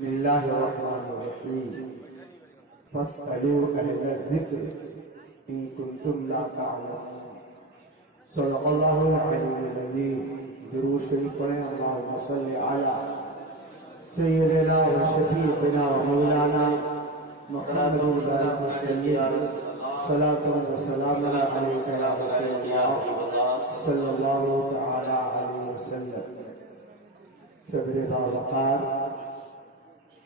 بسم الله الرحمن الرحيم فاسألوا أهل الذكر إن كنتم لا تعلمون صدق الله العلي العظيم درود شریف پڑھیں اللهم صل على سيدنا وشفيعنا ومولانا محمد وسلم صلاة وسلام عليك يا رسول الله صلى الله تعالى عليه وسلم صدر وقار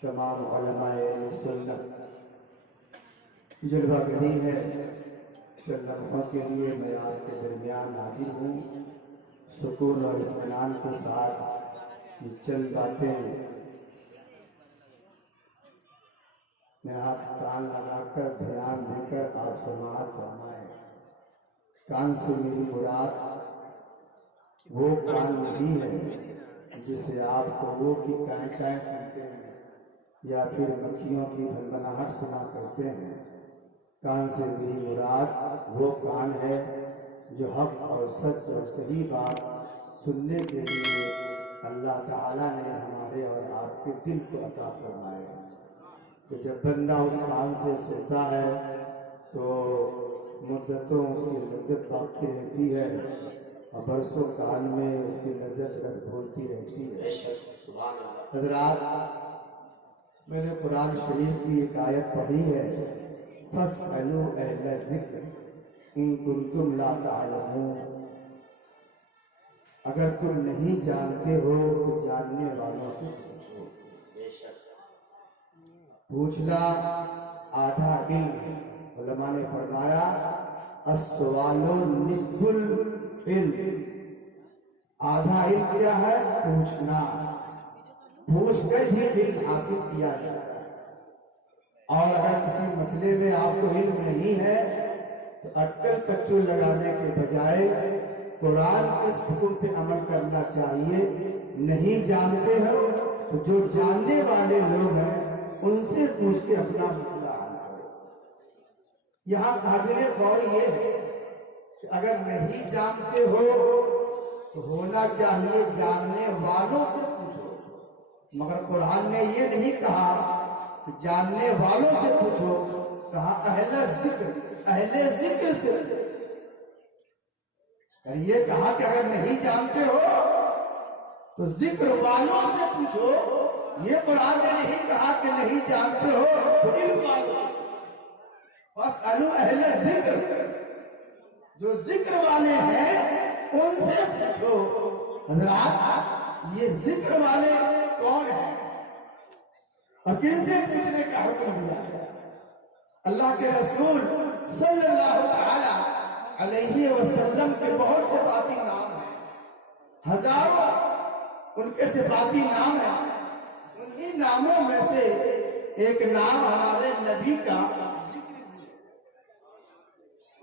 تمام علماء سنت جلوہ گری ہے چند لمحوں کے لیے میں آپ کے درمیان حاضر ہوں سکون اور اطمینان کے ساتھ یہ چند باتیں میں آپ کان لگا کر دھیان دے کر آپ سماعت فرمائیں۔ کان سے میری مراد وہ کان نہیں ہے جس سے آپ کووں کی کائیں کائیں سنتے ہیں یا پھر مکھیوں کی بھنبھناہٹ سنا کرتے ہیں۔ کان سے میری مراد وہ کان ہے جو حق اور سچ اور صحیح بات سننے کے لیے اللہ تعالیٰ نے ہمارے اور آپ کے دل کو عطا فرمایا۔ تو جب بندہ اس کان سے سنتا ہے تو مدتوں اس کی لذت باقی رہتی ہے اور برسوں کان میں اس کی لذت رس بھولتی رہتی ہے۔ حضرات، میں نے قرآن شریف کی ایک آیت پڑھی ہے فَاسْأَلُوا أَهْلَ الذِّكْرِ إِن كُنتُمْ لَا تَعْلَمُونَ، اگر تم نہیں جانتے ہو تو جاننے والوں سے پوچھو۔ پوچھنا آدھا علم ہے۔ علماء نے فرمایا السؤال نصف العلم، آدھا علم کیا ہے؟ پوچھنا، پوچھ کر ہی علم حاصل کیا جائے۔ اور اگر کسی مسئلے میں آپ کو علم نہیں ہے تو اٹکل پچو لگانے کے بجائے قرآن کے اس حکم پہ عمل کرنا چاہیے۔ نہیں جانتے ہو تو جو جاننے والے لوگ ہیں ان سے پوچھ کے اپنا مسئلہ حل کرو۔ یہاں قابل غور یہ ہے کہ اگر نہیں جانتے ہو تو ہونا چاہیے جاننے والوں سے پوچھو، مگر قرآن نے یہ نہیں کہا کہ جاننے والوں سے پوچھو، کہا اہل ذکر، اہل ذکر سے۔ یہ کہا کہ اگر نہیں جانتے ہو تو ذکر والوں سے پوچھو، یہ قرآن نے نہیں کہا کہ نہیں جانتے ہو تو علم والوں۔ فَاسْأَلُوا أَهْلَ الذِّكْرِ، جو ذکر والے ہیں ان سے پوچھو۔ حضرات، یہ ذکر والے کون ہیں اور کن سے پوچھنے کا حکم دیا ہے؟ اللہ کے رسول صلی اللہ تعالی علیہ وسلم کے بہت سے صفاتی نام ہیں، ہزاروں ان کے صفاتی نام ہیں۔ انہی ناموں میں سے ایک نام ہمارے نبی کا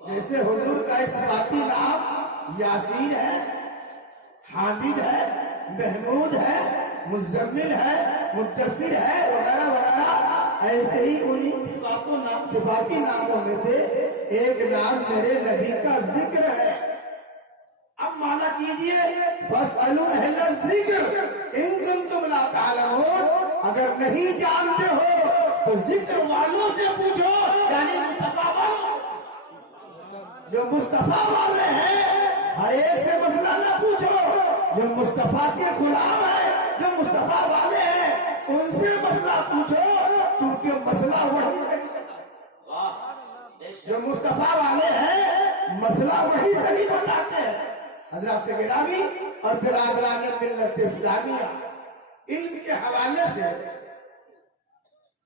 جیسے حضور کا صفاتی نام یاسین ہے، حامد ہے، محمود ہے، مزمل ہے، مدثر ہے وغیرہ وغیرہ، ایسے ہی انہی صفاتی ناموں میں سے ایک نام میرے نبی کا ذکر ہے۔ اب مانا کیجئے فَاسْأَلُوا أَهْلَ الذِّكْرِ إِن كُنتُمْ لَا تَعْلَمُونَ، اگر نہیں جانتے ہو تو ذکر والوں سے پوچھو، یعنی مصطفیٰ والوں۔ جو مصطفیٰ والے ہیں ہر ایک سے مسئلہ نہ پوچھو، جو مصطفیٰ کے غلام ہیں، جو مصطفیٰ والے ہیں ان سے مسئلہ پوچھو، کیونکہ مسئلہ وہی ہے۔ جو مصطفیٰ والے ہیں مسئلہ وہی صحیح بتاتے ہیں۔ حضرات گرامی اور برادران ملت اسلامیہ، علم کے حوالے سے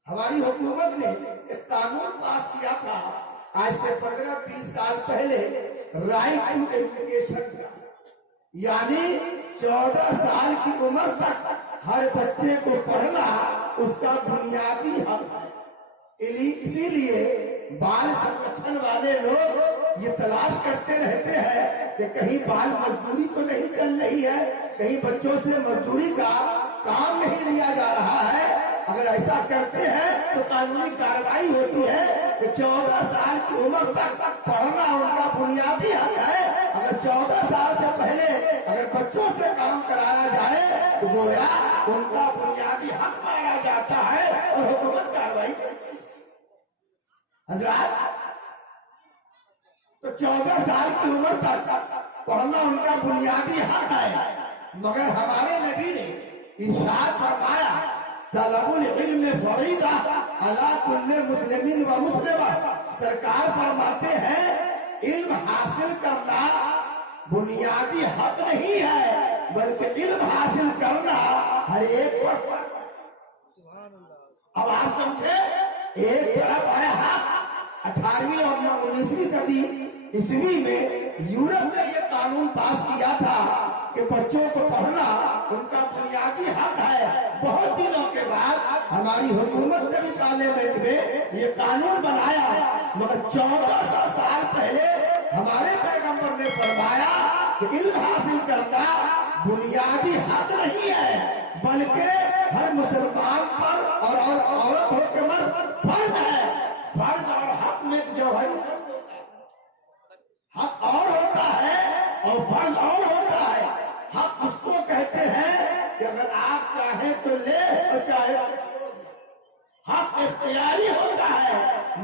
ہماری حکومت نے ایک قانون پاس کیا تھا آج سے 15-20 سال پہلے، رائٹ ٹو ایجوکیشن کا، یعنی 14 سال کی عمر تک ہر بچے کو پڑھنا اس کا بنیادی حق ہے۔ اسی لیے بال سنرکشن والے لوگ یہ تلاش کرتے رہتے ہیں کہ کہیں بال مزدوری تو نہیں چل رہی ہے، کہیں بچوں سے مزدوری کا کام نہیں لیا جا رہا ہے۔ اگر ایسا کرتے ہیں تو قانونی کارروائی ہوتی ہے کہ 14 سال کی عمر تک پڑھنا ان کا بنیادی حق ہے۔ मगर 14 साल से पहले अगर बच्चों से काम कराया जाए तो गोया उनका बुनियादी हक मारा जाता है और हुकूमत कार्रवाई करती है। हजरात, तो 14 साल की उम्र तक पढ़ना उनका बुनियादी हक है, मगर हमारे नबी ने इरशाद फरमाया तलबुल इल्म फरीदा अला कुल्ले मुस्लिमीन व मुस्लिमा। सरकार फरमाते हैं इल्म हासिल करना बुनियादी हक नहीं है, बल्कि इल्म हासिल करना हर एक पर फर्ज है। अब आप समझे, एक तरफ है हक। 18वीं और 19वीं सदी ईस्वी में यूरोप ने यह कानून पास किया था कि बच्चों को पढ़ना उनका बुनियादी हक है। बहुत दिनों के बाद हमारी हुकूमत ने भी पार्लियामेंट में ये कानून बनाया, मगर 1400 साल पहले हमारे पैगंबर ने फरमाया कि इल्म हासिल करना बुनियादी हक नहीं है, बल्कि हर मुसलमान पर और औरत हो के मर्द फर्ज है। फर्ज और हक में जो है, हक और होता है और फर्ज और होता है। हक उसको कहते हैं कि अगर आप चाहे तो ले और चाहे तो छोड़ दे। हक इख्तियारी होता है,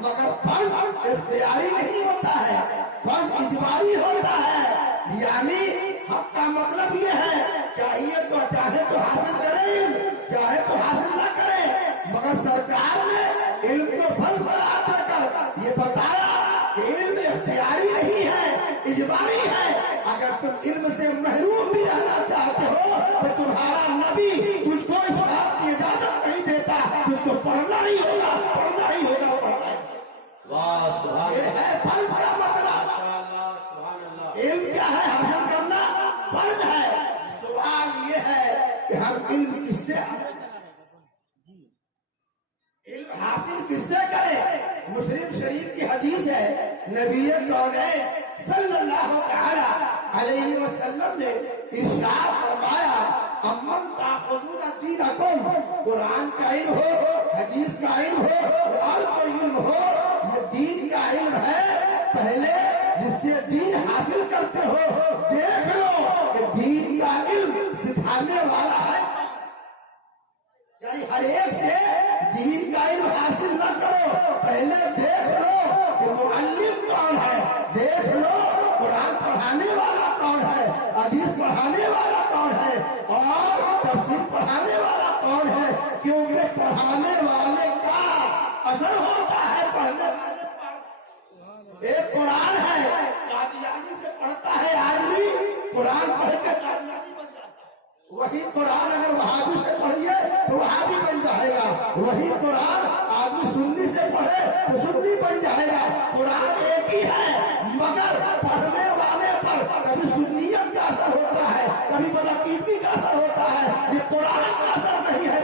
मगर फर्ज इख्तियारी नहीं होता है, फर्ज इजबारी होता है। यानी हक का मतलब ये है चाहिए तो चाहे तो हासिल करें, चाहे तो हासिल न करें, मगर सरकार ने इल्म को फर्ज बनाकर ये बताया कि इल्म इख्तियारी नहीं है, इजबारी है। अगर तुम इल्म से महरूम भी रहना चाहते हो तो तुम्हारा नबी तुझको इस बात की इजाजत नहीं देता, तुझको पढ़ना ही होगा, पढ़ना ही होगा, पढ़ना ही होगा। वाह, सुभान अल्लाह। ये है फर्ज का मतलब। माशाअल्लाह, सुभान अल्लाह। इल्म क्या है? हासिल करना फर्ज है। सवाल ये है कि हम इल्म किससे हासिल करें? इल्म हासिल किससे करें? मुस्लिम शरीफ की हदीस है, नबी कौनैन सल्लल्लाहु तआला अलैहि वसल्लम ने इरशाद फरमाया अम्मन ताखुज़ूना दीनकुम। कुरान का इल्म हो, हदीस का इल्म हो और कोई इल्म हो, ये दीन का इल्म है। पहले जिससे दीन हासिल करते हो देख लो कि दीन का इल्म सिखाने वाला है। यानी हर एक से दीन का इल्म हासिल न करो, पहले देख लो कि मुअल्लिम कौन है, देख लो कुरान पढ़ाने वाला कौन है, हदीस पढ़ाने वाला कौन है और तफसीर पढ़ाने वाला कौन है। क्योंकि पढ़ाने वाले का असर होता है पढ़ने वाले पर। एक कुरान है, कादियानी से पढ़ता है आदमी, कुरान पढ़ के कादियानी बन जाता है। वही कुरान अगर वहाबी से पढ़िए तो वहाबी बन जाएगा, वही कुरान आदमी सुन्नी से पढ़े तो सुन्नी बन जाएगा। कुरान एक ही है, मगर पढ़ने वाले पर कभी सुन्नियत का असर होता है, कभी बदअकीदगी का असर होता है। ये कुरान का असर नहीं है,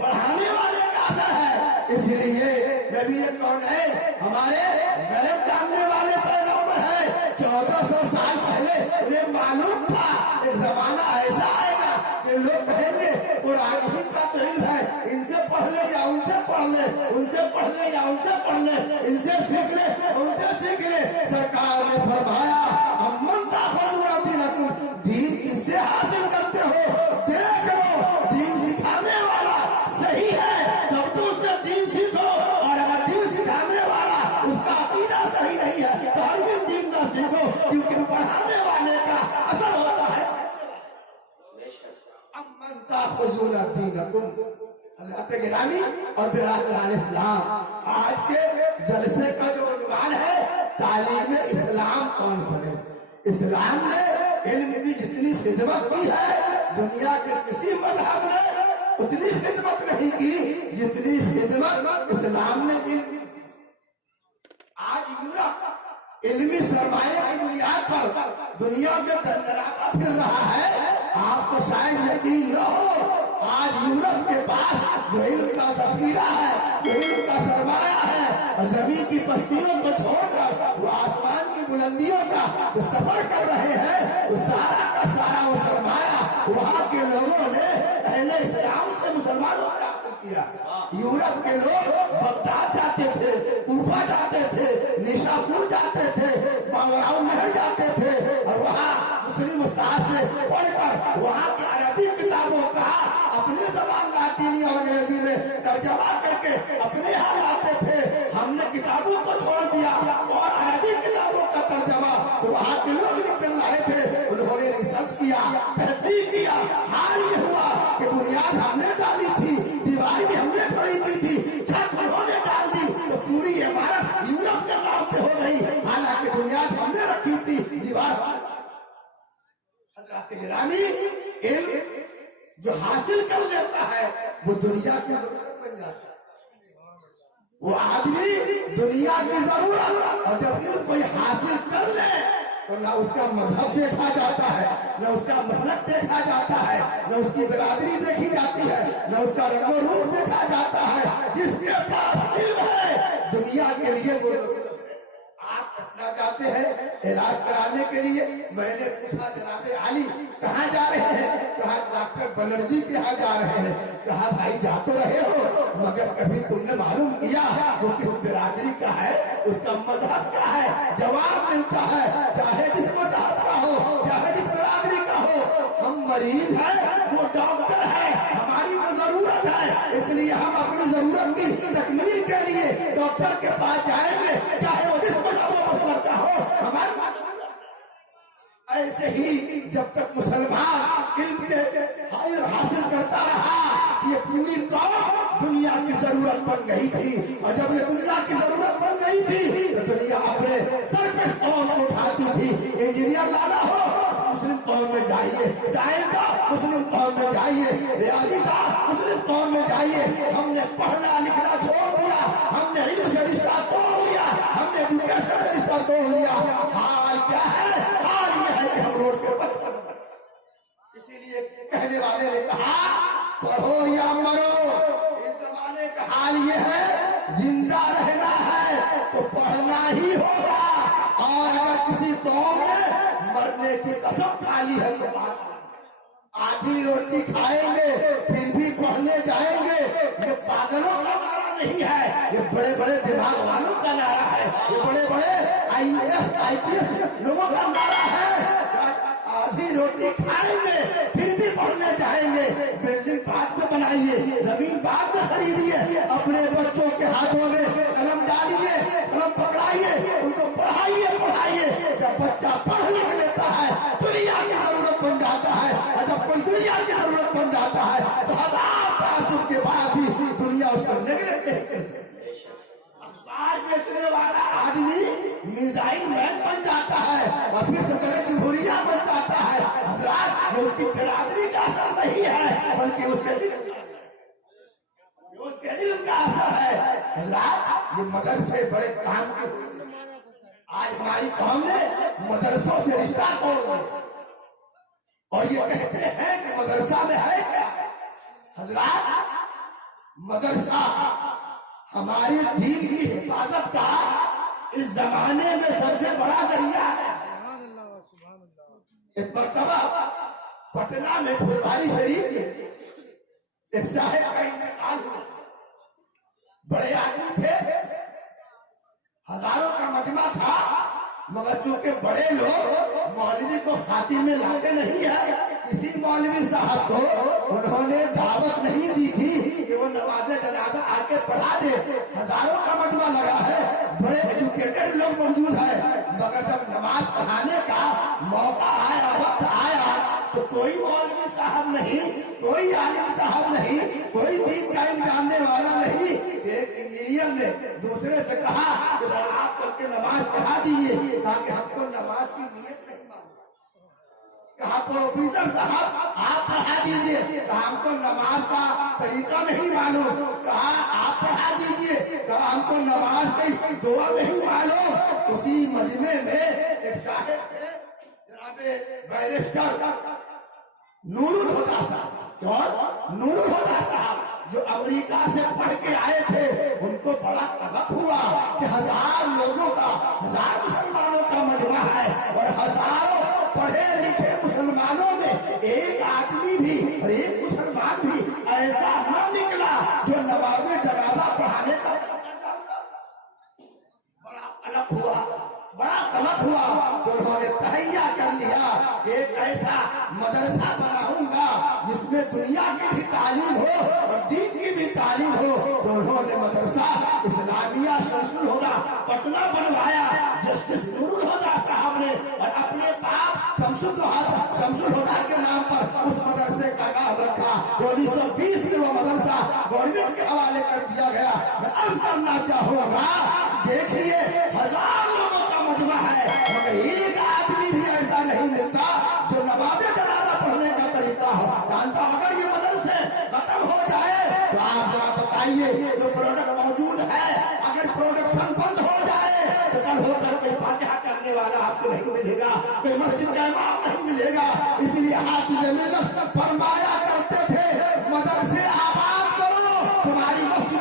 पढ़ाने वाले का असर है। इसलिए नबी कौनैन हमारे गैब जानने वाले पैगंबर है। 1400 साल पहले उन्हें मालूम था एक जमाना ऐसा आएगा कि लोग कहेंगे कुरान ही का तो इल्म है, इनसे पढ़ ले या उनसे पढ़ ले, उनसे पढ़ ले या उनसे पढ़ ले, इनसे सीख ले उनसे सीख ले। सरकार ने फरमाया अम्मन ताखुज़ूना दीनकुम, दीन किससे हासिल करते हो देख लो, दीन सिखाने वाला सही है तब तो उससे दीन सीखो, और अगर दीन सिखाने वाला उसका अकीदा सही नहीं है तो हरगिज़ दीन न सीखो, क्योंकि पढ़ाने वाले का असर होता है। अम्मन ताखुज़ूना दीनकुम। अल्लाह के गिरामी और बिरादरान इस्लाम, आज के जलसे का जो उन्वान है तालीम इस्लाम कॉन्फ्रेंस। इस्लाम ने इल्म की जितनी खिदमत की है दुनिया के किसी मजहब ने उतनी खिदमत नहीं की जितनी खिदमत इस्लाम ने की। आज यूरोप इल्मी सरमाए की बुनियाद पर दुनिया में दरदराता फिर रहा है। आपको शायद यकीन न हो, आज यूरोप के पास जो इल्म का जखीरा है, जो इल्म का सरमाया है, और जमीन की बस्तियों को छोड़कर वो आसमान की बुलंदियों का जो सफर कर रहे हैं, वो सारा का सारा वो सरमाया वहाँ के लोगों ने पहले इस्लाम से मुसलमानों से हासिल किया। यूरोप के लोग बगदाद जाते थे, कूफा जाते थे, निशा वहाँ की अरबी किताबों का अपने जबान लातीनी और अंग्रेजी में तर्जमा करके अपने यहाँ लाते थे। हमने किताबों को छोड़ दिया और अरबी किताबों का तर्जमा तो वहाँ के लोग निकल रहे थे। उन्होंने रिसर्च किया, तहकीक किया। हाल ये हुआ कि बुनियाद हमने डाली थी, दीवार भी हमने खरीदी थी, छत उन्होंने डाल दी, तो पूरी इमारत यूरोप के नाम पे हो गई। हालांकि बुनियाद हमने रखी थी, दीवार। गिरामी इल्म जो हासिल कर लेता है वो दुनिया की जरूरत बन जाता है। वो आदमी दुनिया की जरूरत, और जब इल्म कोई हासिल कर ले तो न उसका मजहब देखा जाता है, न उसका मसलक देखा जाता है, न उसकी बिरादरी देखी जाती है, न उसका रंगो रूप देखा जाता है। जिसके पास इल्म है दुनिया के लिए वो आप पटना जाते हैं इलाज कराने के लिए। मैंने पूछा जनाबे आली कहाँ जा रहे हैं? कहा डॉक्टर बनर्जी के यहाँ जा रहे हैं। कहा भाई जा तो रहे हो मगर कभी तुमने मालूम किया वो किस बिरादरी का है, उसका मजहब क्या है? जवाब मिलता है चाहे जिस मजहब का हो, चाहे जिस बिरादरी का हो, हम मरीज हैं, वो डॉक्टर है, हमारी वो जरूरत है। इसलिए हम अपनी जरूरत की तकमील के लिए डॉक्टर के पास जाएंगे, चाहे वो जिस मजहब का हो। हमारी ऐसे ही जब तक मुसलमान इल्म के हासिल करता रहा, ये पूरी कौम दुनिया की जरूरत बन गई थी। और जब ये दुनिया की जरूरत बन गई थी तो दुनिया अपने सर पे कौम को उठाती थी। इंजीनियर लाना हो मुस्लिम कौम में जाइए, साइंस का मुस्लिम कौम में जाइए, रियाजी का मुस्लिम कौम में जाइए। हमने पढ़ना लिखना छोड़ दिया, हमने इल्म से रिश्ता तोड़ लिया, हमने एजुकेशन से रिश्ता तोड़ लिया। हाल क्या है? हाल ये है कि हम रोड के पत्थर। इसीलिए कहने वाले ने कहा पढ़ो या मरो। इस जमाने का हाल ये है जिंदा रहना है तो पढ़ना ही होगा। और अगर किसी कौम ने मरने की कसम खा ली है तो आधी रोटी खाएंगे फिर भी पढ़ने जाएंगे। ये पागलों का नारा नहीं है, ये बड़े बड़े दिमाग वालों का नारा है, ये बड़े बड़े IAS IPS लोगों का नारा है। आधी रोटी खाएंगे फिर भी पढ़ने जाएंगे। बिल्डिंग बाद में बनाइए, जमीन बाद में खरीदिए, अपने बच्चों के हाथों में कलम डालिए, कलम पकड़ाइए, उनको पढ़ाइए। जब बच्चा पढ़ लिख लेता है दुनिया की जरूरत बन जाता है, और जब कोई दुनिया की जरूरत बन जाता है तो हजार तासुब के बाद भी दुनिया उसको नेगलेक्ट नहीं करती। अखबार बेचने वाला आदमी मिसाइल मैन बन जाता है और फिर सदर जमहूरिया बन जाता है। ये उसकी बिरादरी का असर नहीं है बल्कि उसके इल्म का असर है। ये मदरसे बड़े काम के। आज हमारी कौम ने मदरसों से रिश्ता तोड़ दिया और ये कहते हैं कि मदरसा में है क्या? हजरात, मदरसा हमारी दीन की हिफाजत का इस जमाने में सबसे बड़ा जरिया है। एक मरतबा पटना में फुलवारी शरीफ में एक साहेब का इंतकाल हुआ। बड़े आदमी थे, हजारों का मजमा था, मगर चूंकि बड़े लोग मौलवी को खातिर में लाते नहीं है, किसी मौलवी साहब को उन्होंने दावत नहीं दी थी कि वो नमाज़े जनाजा आके पढ़ा दे। हजारों का मजमा लगा है, बड़े एजुकेटेड लोग मौजूद है, मगर जब नमाज पढ़ाने का मौका आया, वक्त आया, तो कोई मौलवी साहब नहीं, कोई आलिम साहब नहीं, कोई दीन कायम जानने वाला नहीं। एक इंजीनियर ने दूसरे से कहा कि आप करके नमाज पढ़ा दीजिए, ताकि हमको नमाज की नियत नहीं मालूम। कहा प्रोफेसर साहब आप पढ़ा दीजिए, कहा हमको नमाज का तरीका नहीं मालूम। कहा आप पढ़ा दीजिए, कहा हमको नमाज की दुआ नहीं मालूम। उसी मजमे में एक साहिब थे जनाबे बैरिस्टर नूरुल हुदा साहब, नूरुल हुदा साहब जो अमेरिका से पढ़ के आए थे। उनको बड़ा तबक हुआ कि हजार लोगों का, हजार मुसलमानों का मजमा है और हजारों पढ़े लिखे मुसलमानों में एक आदमी भी और एक मुसलमान भी ऐसा न निकला जो नमाज़े जनाजा पढ़ाने का बड़ा तलब हुआ। तो उन्होंने तहैया कर लिया कि एक ऐसा मदरसा बना دنیا کی بھی تعلیم ہو اور دین کی بھی تعلیم ہو، تو انہوں نے مدرسہ اسلامیہ شمس الہدیٰ پٹنہ بنوایا، جسٹس نور الہدیٰ صاحب نے، اور اپنے باپ شمس الہدیٰ کے نام پر اس مدرسے کا نام رکھا۔ 1920 میں وہ مدرسہ گورنمنٹ کے حوالے کر دیا گیا۔ میں عرض کرنا چاہوں گا، دیکھیے 1000 لوگوں کا مجمع ہے، مگر ایک آدمی بھی ایسا نہیں ملتا جو نماز جنازہ پڑھنے کا طریقہ ہو جانتا۔ اگر یہ مدرسے ختم ہو جائے تو آپ ذرا بتائیے جو پروڈکٹ موجود ہے، اگر پروڈکشن بند ہو جائے تو کل ہو کر کے فاتحہ کرنے والا آپ کو نہیں ملے گا، کوئی مسجد کا امام نہیں ملے گا۔ اس لیے حافظ ملت فرمایا کرتے تھے، مدرسے آباد کرو، تمہاری مسجد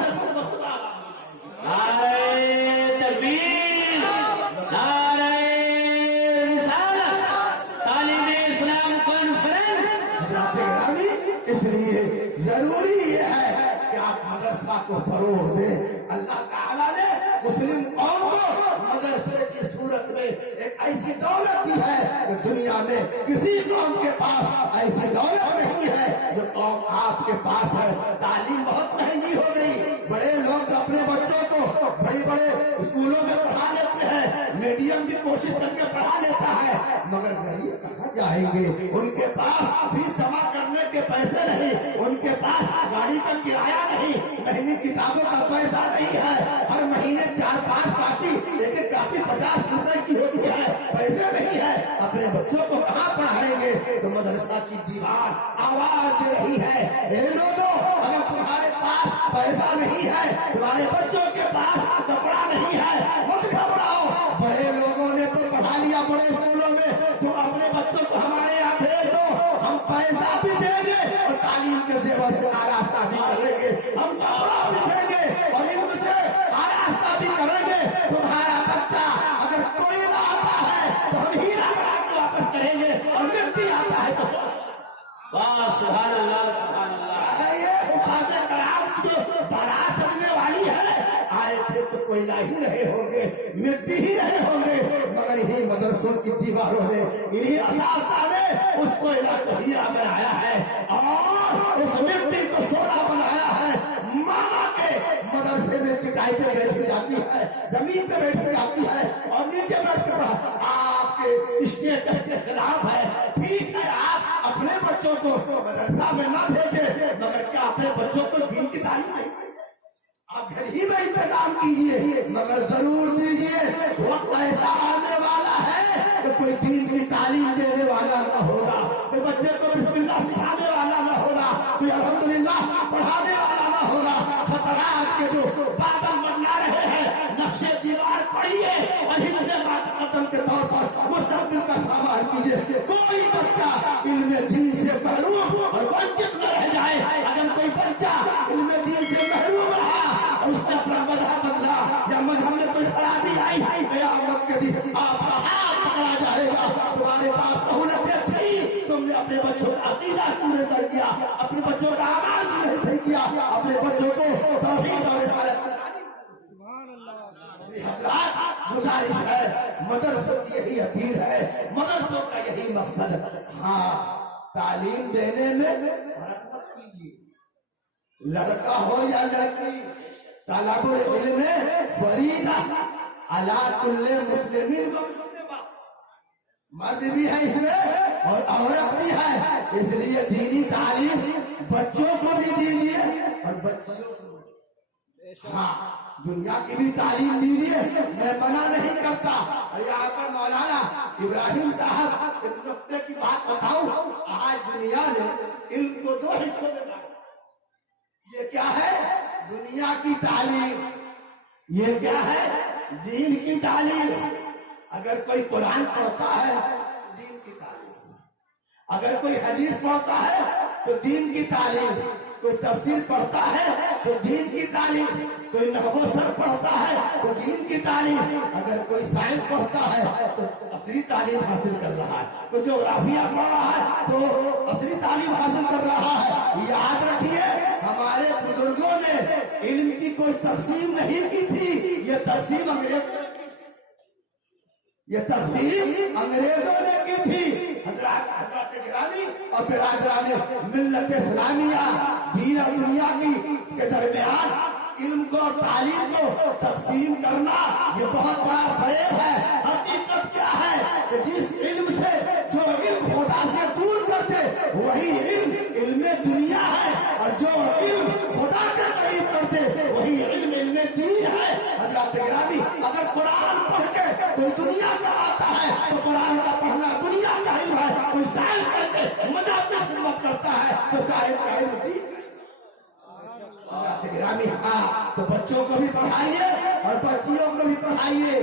اس لیے ضروری یہ ہے کہ آپ مدرسہ کو فروغ دیں۔ اللہ تعالیٰ نے مسلم قوم کو مدرسے کی صورت میں ایک ایسی دولت دی ہے کہ دنیا میں کسی قوم کے پاس ایسی دولت نہیں ہے جو قوم آپ کے پاس ہے۔ تعلیم بہت مہنگی ہو گئی، بڑے لوگ اپنے بچوں کو بڑے بڑے اسکولوں میں پڑھا لیتے ہیں، میڈیم کی کوشش کر کے پڑھا لیتا ہے، مگر غریب کہاں جائیں گے؟ ان کے پاس فیس جمع کرنے کے پیسے نہیں، ان کے پاس گاڑی کا کرایہ نہیں، مہنگی کتابوں کا پیسہ نہیں ہے، ہر مہینے 4-5 کاپی، ایک ایک کاپی 50 روپے کی ہوتی ہے، پیسے نہیں ہے، اپنے بچوں کو کہاں پڑھائیں گے؟ تو مدرسہ کی دیوار آواز دے رہی ہے، اے لوگوں، اگر تمہارے پاس پیسہ نہیں ہے، تمہارے بچوں کے پاس کپڑا نہیں ہے، مت گھبراؤ، بڑے لوگوں نے تو پڑھا لیا بڑے اسکولوں میں، تم اپنے بچوں کو ہمارے یہاں بھیج دو، ہم پیسہ بھی دیں گے اور تعلیم کے زیور سے آراستہ بھی کریں گے، ہم کپڑا بھی دیں گے اور علم سے آراستہ بھی کریں گے۔ تمہارا بچہ اگر کوئی آتا ہے تو ہم ہیرا بنا کے واپس کریں گے، اور مٹی آتا ہے تو سبحان اللہ سبحان اللہ۔ یہ حفاظ کرام کی جو بارات سجنے والی ہے، آئے تھے تو کوئی نہیں رہے ہوں گے، مٹی ہی رہے ہوں گے، مگر انہی مدرسوں کی دیواروں نے، انہی اساتذہ نے اس کو ہیرا بنایا ہے اور اس مٹی کو سونا بنایا ہے۔ ماما کے مدرسے میں چٹائی پہ بیٹھی جاتی ہے، زمین پہ بیٹھی جاتی ہے اور نیچے بیٹھ کے پڑھا۔ آپ کے اسٹیٹس کے خلاف ہے، ٹھیک ہے، آپ اپنے بچوں کو مدرسہ میں نہ بھیجے، مگر کیا اپنے بچوں کو دین کی تعلیم نہیں؟ آپ گھر ہی میں انتظام کیجیے، مگر ضرور دیجیے، وقت ایسا آنے والا ہے کہ کوئی دین کی تعلیم دینے والا نہ ہوگا، کوئی بچے کو بسم اللہ سکھانے والا نہ ہوگا، کوئی الحمدللہ پڑھانے والا نہ ہوگا۔ خطرات کے جو بادل بنا رہے ہیں، نقشے دیوار پڑھیے اور حفظ وطن کے طور پر مستقبل کا سامان کیجیے۔ کوئی بچہ علم دین سے محروم اور ونچت نہ رہ جائے۔ اگر کوئی بچہ علم دین سے محروم رہا اور اس نے اپنا مذہب بدلا یا مذہب میں کوئی خرابی آئی، قیامت کے دن آپ کا ہاتھ پکڑا جائے گا۔ تمہارے پاس سہولتیں تھی، تم نے اپنے بچوں کا عقیدہ کیوں نہیں صحیح کیا، اپنے بچوں کا اعمال کیوں نہیں صحیح کیا، اپنے بچوں کو توحید اور رسالت۔ حضرات گزارش ہے، مدرسوں کی یہی اپیل ہے، مدرسوں کا یہی مقصد ہے۔ ہاں، تعلیم دینے میں فرق مت کیجیے، لڑکا ہو یا لڑکی، طلب العلم فریضہ علی کل مسلم، مرد بھی ہے اس میں اور عورت بھی ہے، اس لیے دینی تعلیم بچوں کو بھی دیجیے اور بچیوں کو بھی۔ ہاں، دنیا کی بھی تعلیم دیجیے، میں منع نہیں کرتا۔ اور یہاں پر مولانا ابراہیم صاحب ایک نقطے کی بات بتاؤں، آج دنیا نے علم کو 2 حصوں میں بانٹا۔ یہ کیا ہے؟ دنیا کی تعلیم، یہ کیا ہے؟ دین کی تعلیم۔ اگر کوئی قرآن پڑھتا ہے تو دین کی تعلیم، اگر کوئی حدیث پڑھتا ہے تو دین کی تعلیم، کوئی تفسیر پڑھتا ہے تو دین کی تعلیم، کوئی نحو صرف پڑھتا ہے تو دین کی تعلیم، اگر کوئی سائنس پڑھتا ہے تو عصری تعلیم حاصل کر رہا ہے، کوئی جغرافیہ پڑھ رہا ہے تو عصری تعلیم حاصل کر رہا ہے۔ یاد رکھیے، ہمارے بزرگوں نے علم کی کوئی تقسیم نہیں کی تھی، یہ تقسیم انگریزوں نے کی تھی۔ یہ تقسیم انگریزوں نے کی تھی. حضرات گرامی اور برادران ملت اسلامیہ، دین اور دنیا کی کے درمیان علم کو اور تعلیم کو تقسیم کرنا یہ بہت بڑا فریب ہے. حقیقت کیا ہے کہ جس علم سے جو علم خدا سے دور کرتے وہی علم دنیا ہے، اور جو علم خدا کے قریب کرتے وہی علم دین ہے. حضرات گرامی، اگر قرآن پڑھ کے کوئی دنیا کا آتا ہے تو قرآن کا پڑھنا دنیا کا علم ہے. کوئی سائنس پڑھ کے مذہب میں خدمت کرتا ہے تو سائنس کا علم دین ہے. گرامی ہاں، تو بچوں کو بھی پڑھائیے اور بچیوں کو بھی پڑھائیے.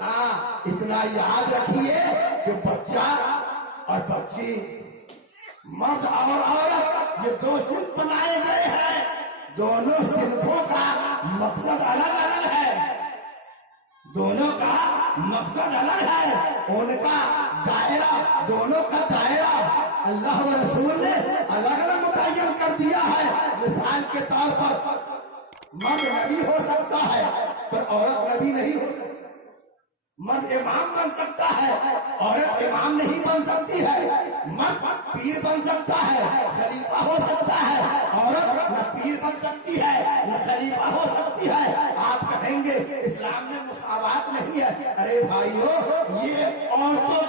ہاں، اتنا یاد رکھیے کہ بچہ اور بچی، مرد اور عورت، یہ دو صنف بنائے گئے ہیں. دونوں صنفوں کا مقصد الگ الگ ہے. دونوں کا مقصد الگ ہے. ان کا دائرہ، دونوں کا دائرہ اللہ و رسول نے الگ الگ متعین کر دیا ہے. مثال کے طور پر مرد نبی ہو سکتا ہے پر عورت نبی نہیں ہو سکتی. مرد امام بن سکتا ہے، عورت امام نہیں بن سکتی ہے. مرد پیر بن سکتا ہے، خلیفہ ہو سکتا ہے. عورت نہ پیر بن سکتی ہے نہ خلیفہ ہو سکتی ہے. آپ کہیں گے اسلام میں مساوات نہیں ہے. ارے بھائیو، یہ عورتوں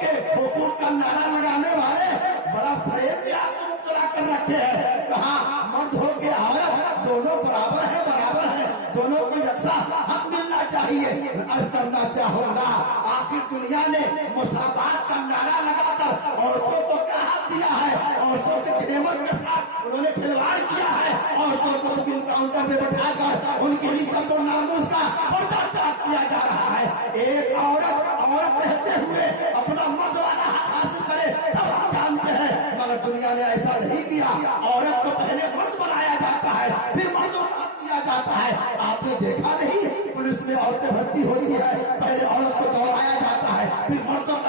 کے حقوق کا نعرہ لگانے والے بڑا فریب میں آپ کو مبتلا کر رکھے ہیں. کہاں مرد ہو کے عورت دونوں برابر ہیں، برابر ہیں، دونوں کو یکساں حق ملنا چاہیے. عرض کرنا چاہوں گا، آخر دنیا نے مساوات کا نعرہ لگا کر عورتوں کو کیا حق دیا ہے؟ عورتوں کے گلیمر کے ساتھ انہوں نے کھلواڑ کیا ہے. عورتوں کو بکنگ کاؤنٹر میں بٹھا کر ان کی عزت و ناموس کا پردہ چاک کیا جا رہا ہے. ایک عورت رہتے ہوئے اپنا مرد والا حق حاصل کرے تب ہم جانتے ہیں، مگر دنیا نے ایسا نہیں کیا. عورت کو پہلے مرد بنایا جاتا ہے، پھر مردوں کو حق دیا جاتا ہے. آپ نے دیکھا نہیں، پولیس میں عورتیں بھرتی ہوتی ہے، پہلے عورت کو دوڑایا جاتا ہے، پھر مردوں کا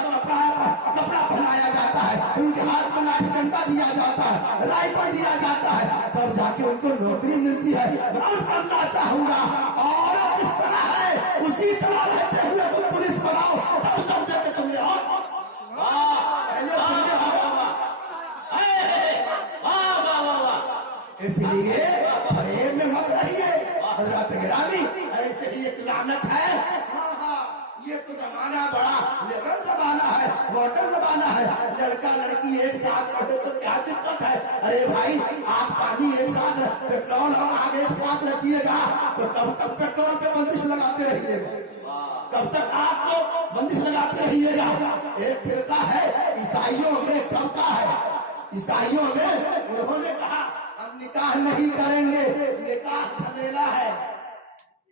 کپڑا پہنایا جاتا ہے، ان کے ہاتھ میں لاٹھی ڈنڈا دیا جاتا ہے، رائفل دیا جاتا ہے، تب جا کے ان کو نوکری ملتی ہے. عرض کرنا چاہوں گا، عورت اس طرح ہے، اسی طرح رہتے ہوئے تم پولیس بناؤ تب سمجھے کہ تم نے اس لیے فریب میں مت رہیے. حضرات گرامی، ایسے ہی ایک لعنت ہے. یہ تو زمانہ بڑا لبرل زمانہ ہے، ماڈرن زمانہ ہے. لڑکا لڑکی ایک ساتھ پڑھے تو کیا دقت ہے؟ ارے بھائی، آپ پانی ایک ساتھ، پیٹرول اور آگ ایک ساتھ رکھیے گا تو کب تک پیٹرول پہ بندش لگاتے رہیے گا؟ کب تک آپ کو بندش لگاتے رہیے گا؟ ایک فرقہ ہے عیسائیوں میں طبقہ ہے. عیسائیوں میں انہوں نے کہا ہم نکاح نہیں کریں گے. نکاح دھمیلا ہے،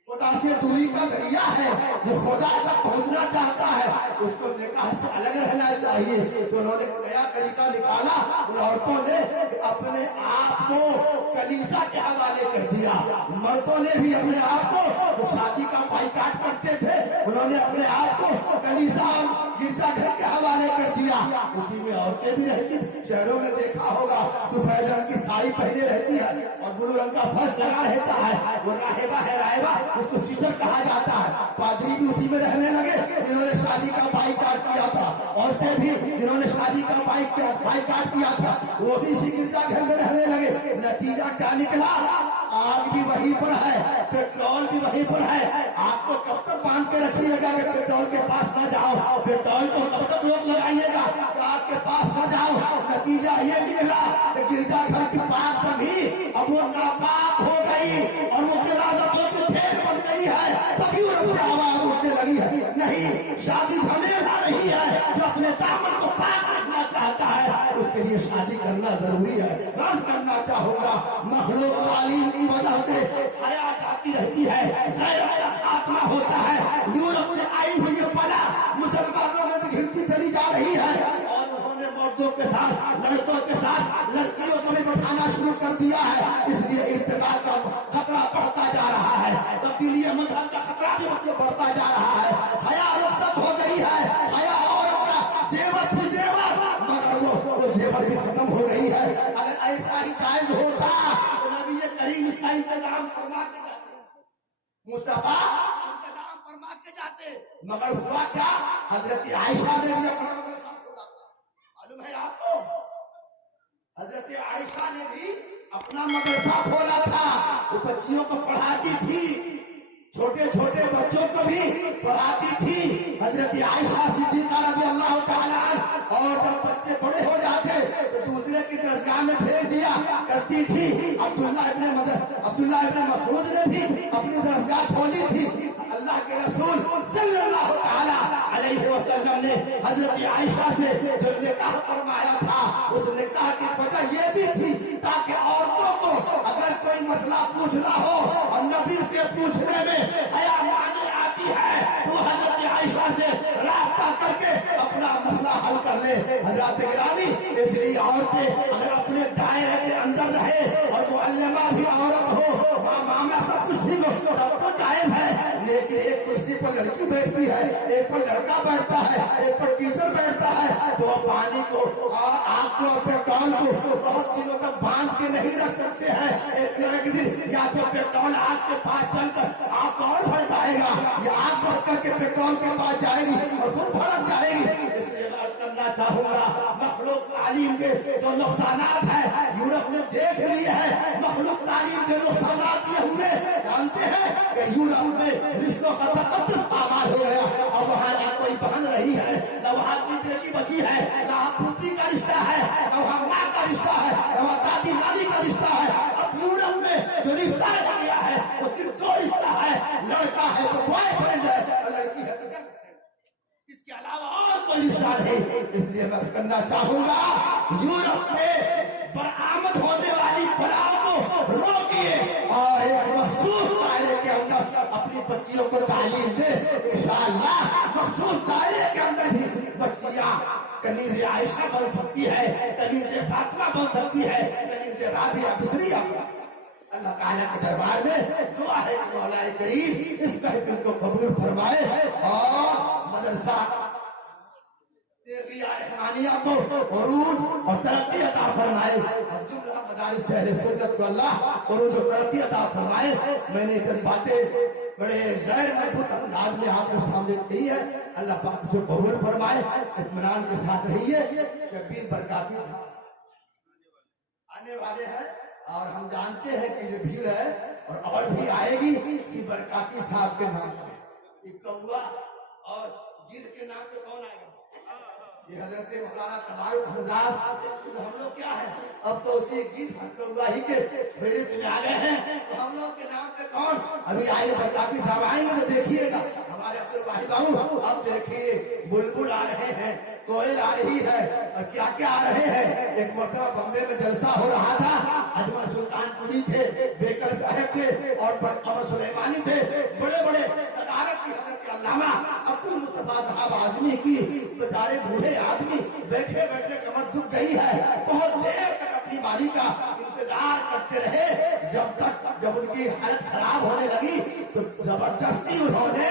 خدا سے دوری کا ذریعہ ہے. جو خدا تک پہنچنا چاہتا ہے اس کو نکاح سے الگ رہنا چاہیے. تو انہوں نے نیا طریقہ نکالا. ان عورتوں نے اپنے آپ کو کلیسا کے حوالے کر دیا. مردوں نے بھی اپنے آپ کو، جو شادی کا بائیکاٹ کرتے تھے، انہوں نے اپنے آپ کو کلیسا اور گرجا گھر کے حوالے کر دیا. اسی میں عورتیں بھی رہتی. شہروں میں دیکھا ہوگا، سفید رنگ کی ساڑی پہنے رہتی ہے اور بلو رنگ کا فرش لگا رہتا ہے. وہ راہبہ ہے، راہبہ، اس کو سسٹر کہا جاتا ہے. پادری بھی اسی میں رہنے لگے جنہوں نے شادی کا بائیکاٹ کیا تھا. عورتیں بھی جنہوں نے شادی کا بائیکاٹ کیا تھا وہ بھی اسی گرجا گھر میں رہنے لگے. نتیجہ کیا نکلا؟ آگ بھی وہیں پر ہے، پیٹرول بھی وہیں پر ہے. آپ کو کب تک باندھ کے رکھیے گا کہ پیٹرول کے پاس نہ جاؤ؟ پیٹرول کو کب تک روک لگائیے گا کہ آگ کے پاس نہ جاؤ؟ نتیجہ یہ نکلا کہ گرجا گھر کی پاک زمین اب وہ ناپاک ہو گئی اور وہ جنازتوں کی ڈھیر بن گئی ہے. تبھی ان سے آواز اٹھنے لگی ہے، نہیں، شادی ہمیشہ نہیں ہے. جو اپنے دامن کو پاک رکھنا چاہتا ہے اس کے لیے شادی کرنا ضروری ہے. عرض کرنا چاہوں گا، مخلوق تعلیم کی وجہ سے حیات آتی رہتی ہے، غیرت کا خاتمہ ہوتا ہے. یورپ سے آئی ہوئی یہ بلا مسلمانوں میں بھی گھنتی چلی جا رہی ہے اور انہوں نے مردوں کے ساتھ، لڑکوں کے ساتھ لڑکیوں کو بھی بٹھانا شروع کر دیا ہے. اس لیے ارتقاء کا خطرہ بڑھتا جا رہا ہے، تبدیلی مذہب کا خطرہ بھی بڑھتا جا رہا ہے. حیا رخصت ہو گئی ہے. حیا عورت کا زیور تھی زیور، مگر وہ زیور بھی ختم ہو گئی ہے. اگر ایسا ہی جائز ہوتا تو نبی کریم اس کا انتظام فرماتے جاتے. مصطفیٰ انتظام फरमा के जाते, मगर हुआ क्या, हजरत आयशा ने भी अपना मदरसा खोला था। मालूम है आपको, हजरत आयशा ने भी अपना मदरसा खोला था। वो बच्चियों को पढ़ाती थी, छोटे छोटे बच्चों को भी पढ़ाती थी हजरत आयशा सिद्दीका रज़ी अल्लाह ताला अन्हा। और जब बच्चे बड़े हो जाते तो दूसरे की दरगाह में भेज दिया करती थी। अब्दुल्लाह इब्न मसूद ने भी अपनी दरगाह खोली थी। अल्लाह के रसूल सल्लल्लाहु ताला अलैहि वसल्लम ने हजरत आयशा से जो निकाह फरमाया था, उस निकाह की वजह ये भी थी ताकि औरतों को अगर कोई मसला पूछना हो और नबी से पूछने में हया माने आती है तो हजरत आयशा से रास्ता करके अपना मसला हल कर ले। हजरत गिरामी, इसलिए औरतें अगर अपने दायरे के अंदर रहे और मुअल्लिमा भी औरत हो, मामला सब कुछ ठीक हो तब तो जायज है। लेकिन एक कुर्सी पर लड़की बैठती है, एक पर लड़का बैठता है, एक पर टीचर बैठता है, तो पानी को आग को और पेट्रोल को बहुत दिनों तक बांध के नहीं रख सकते हैं। एक दिन या तो पेट्रोल आग के पास चलकर आग और बढ़ जाएगा या आग बढ़ करके पेट्रोल के पास जाएगी और खुद भड़क जाएगी। इसलिए मैं करना चाहूंगा, मखलूक तालीम के जो नुकसानात है यूरोप ने देख लिए है। मखलूक तालीम के नुकसानात ये हुए, जानते हैं कि यूरोप में रिश्तों का तकद्दुस पामाल हो गया। और वहाँ ना कोई बहन रही है, न वहाँ की बेटी बची है, न पुत्री का रिश्ता है, न वहाँ माँ का रिश्ता है, न वहाँ दादी नानी का रिश्ता है। अब यूरोप में जो रिश्ता रह गया है वो सिर्फ दो रिश्ता है, लड़का है तो बॉयफ्रेंड है, लड़की है तो गर्लफ्रेंड, इसके अलावा और कोई रिश्ता नहीं। इसलिए मैं कहना चाहूंगा, यूरोप में बरामद होने वाली बलाओं को रोकिए और एक मखसूस दायरे के अंदर अपनी बच्चियों को तालीम दे। इंशाअल्लाह मखसूस दायरे के अंदर ही बच्चियां कनीज़े आयशा बन सकती है, कनीज़े फातिमा बन सकती है, कनीज़े राबिया बिसरिया। अल्लाह ताला के दरबार में दुआ है कि मौला करीम इस महफिल को कबूल फरमाए और मदरसा रहमानिया को उरूज और तरक्की अता फरमाए और जुमला मदारिस अहले सुन्नत को अल्लाह उरूज और तरक्की अता फरमाए। मैंने चंद बातें बड़े गैर मजबूत अंदाज में आपके सामने कही है। अल्लाह पाक से कबूल फरमाए, इत्मीनान के साथ रहिए। शबीर बरकाती आने वाले हैं और हम जानते हैं कि ये भीड़ है और भी आएगी कि बरकाती साहब के नाम पे कौआ और गिर के नाम पे कौन आएगा? ये हजरत मौलाना तबारुक हज़ार। तो हम लोग क्या है, अब तो उसी गीत कौआ ही के फेरे में आ गए हैं। तो हम लोग के नाम पे कौन अभी आए? बरकाती साहब आएंगे तो देखिएगा हमारे अब्दुल वाहिद बाबू। अब देखिए बुलबुल आ रहे हैं, कोयल आ रही है और क्या क्या आ रहे हैं। एक मरतबा बम्बे में जलसा हो रहा था, अजमल सुल्तानपुरी थे, बेकर साहब थे और कमर सुलेमानी थे, बड़े बड़े सदारत की हजरत के अल्लामा अब्दुल मुस्तफा साहब आजमी की बेचारे बूढ़े आदमी बैठे बैठे कमर दुख गई है। बहुत देर तक अपनी बारी का इंतजार करते रहे, जब उनकी हालत खराब होने लगी तो जबरदस्ती उन्होंने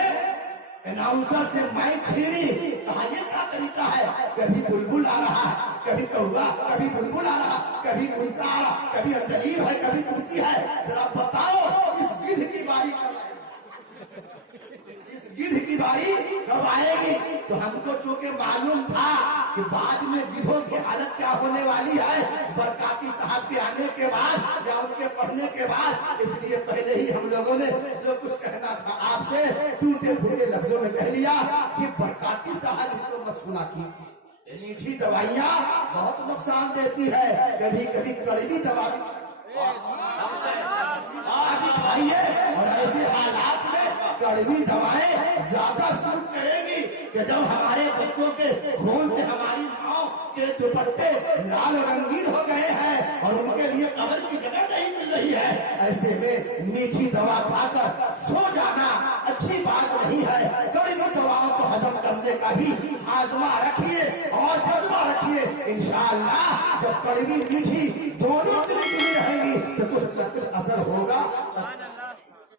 अनाउंसर से माइक छीनी। कहा ये क्या तरीका है, कभी बुलबुल आ रहा है, कभी कौवा, कभी बुलबुल आ रहा, कभी उनका आ रहा, कभी अंतलीब है, कभी कुर्ती है। जरा बताओ इस गिद्ध की बारी कब आएगी, इस गिद्ध की बारी कब आएगी? तो हमको चूंकि मालूम था कि बाद में गिद्धों की हालत क्या होने वाली है बरकाती साहब के आने के बाद या उनके पढ़ने के बाद, इसलिए पहले ही हम लोगों ने जो कुछ कहना था आपसे टूटे फूटे लफ्जों में कह लिया। सिर्फ बरकाती साहब को मत सुना की मीठी दवाइयाँ बहुत नुकसान देती है, कभी कभी कड़वी दवा भी खाइए और ऐसे हालात में कड़वी दवाएं ज्यादा सूट करेगी कि जब हमारे बच्चों के खून से हमारी माँ के दुपट्टे लाल रंगीन हो गए हैं और उनके लिए कब्र की जगह नहीं मिल रही है। ऐसे में मीठी दवा खाकर सो जाना अच्छी बात नहीं है। कड़वी दवाओं को हजम करने का भी आजमा रखिए और जज्बा रखिए। इंशाअल्लाह जब कड़वी मीठी दोनों मिली रहेंगी तो कुछ न कुछ असर होगा।